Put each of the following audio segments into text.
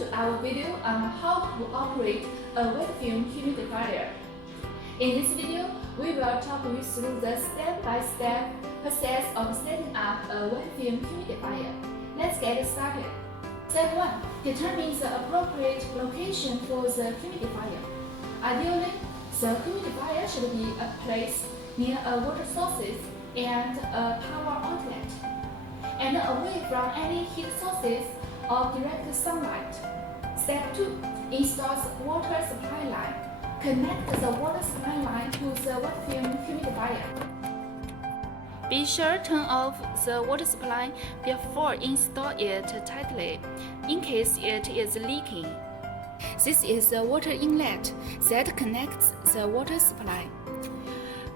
to our video on how to operate a wet film humidifier. In this video, we will talk you through the step-by-step process of setting up a wet film humidifier. Let's get started. Step 1. Determine the appropriate location for the humidifier. Ideally, the humidifier should be placed near a water sources and a power outlet, and away from any heat sources or direct sunlight. Step 2. Install the water supply line. Connect the water supply line to the wet film humidifier. Be sure to turn off the water supply before install it tightly, in case it is leaking. This is the water inlet that connects the water supply.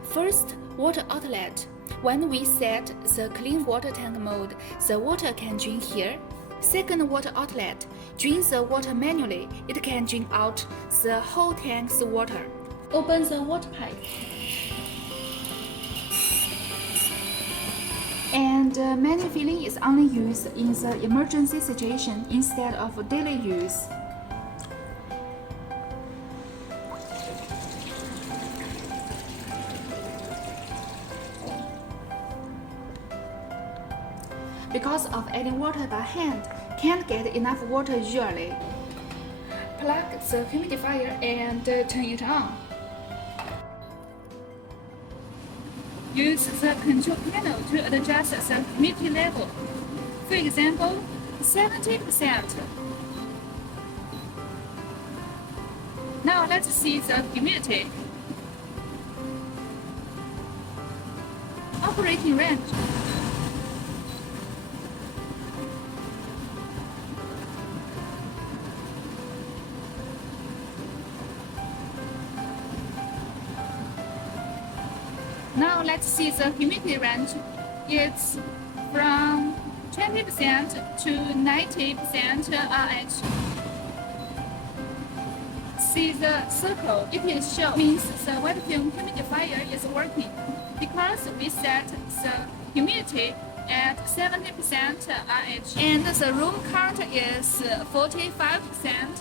First, water outlet. When we set the clean water tank mode, the water can drain here. Second, water outlet. Drain the water manually. It can drain out the whole tank's water. Open the water pipe. And manual filling is only used in the emergency situation instead of daily use. Because of adding water by hand, can't get enough water usually. Plug the humidifier and turn it on. Use the control panel to adjust the humidity level. For example, 70%. Now let's see the humidity. Operating range. Now let's see the humidity range. It's from 20% to 90% RH. See the circle. It is shown means the wet film humidifier is working because we set the humidity at 70% RH and the room current is 45%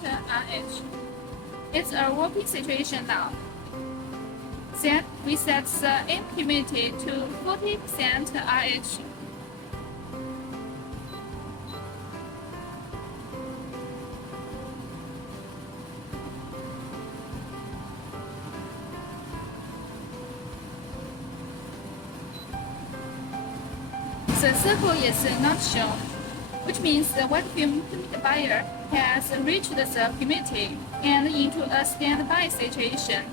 RH. It's a working situation now. Then we set the air humidity to 40% RH. The circle is not shown, which means the wet film humidifier has reached the humidity and into a standby situation.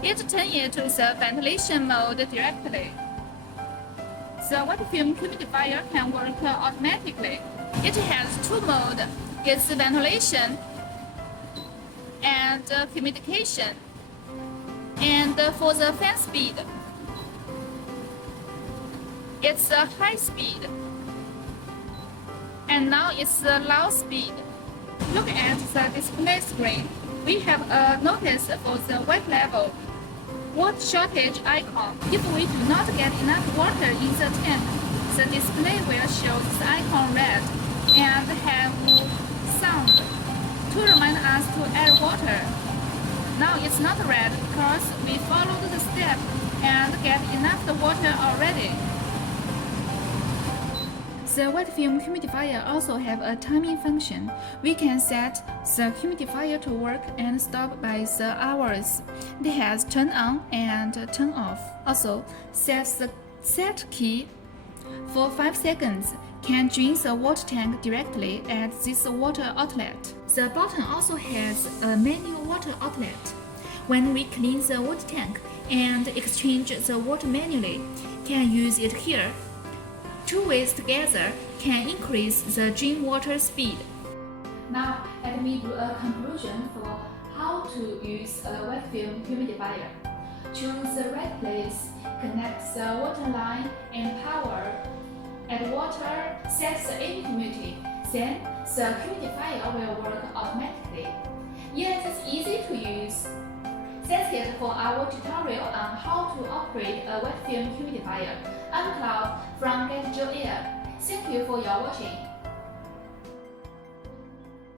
It turns into the ventilation mode directly. The wet film humidifier can work automatically. It has two modes. It's ventilation and humidification. And for the fan speed, it's a high speed. And now it's a low speed. Look at the display screen. We have a notice for the wet level. Water shortage icon. If we do not get enough water in the tank, the display will show this icon red and have sound to remind us to add water. Now it's not red because we followed the step and get enough water already. The wet film humidifier also have a timing function. We can set the humidifier to work and stop by the hours. It has turn on and turn off. Also, set the set key for 5 seconds. Can drain the water tank directly at this water outlet. The bottom also has a manual water outlet. When we clean the water tank and exchange the water manually, can use it here. Two ways together can increase the drain water speed. Now, let me do a conclusion for how to use a wet film humidifier. Choose the right place, connect the water line and power, add water, set the air humidity, then the humidifier will work automatically. Yes, it's easy to use. That's it for our tutorial on how to operate a wet film humidifier. I'm Cloud from Get Joe Air. Thank you for your watching.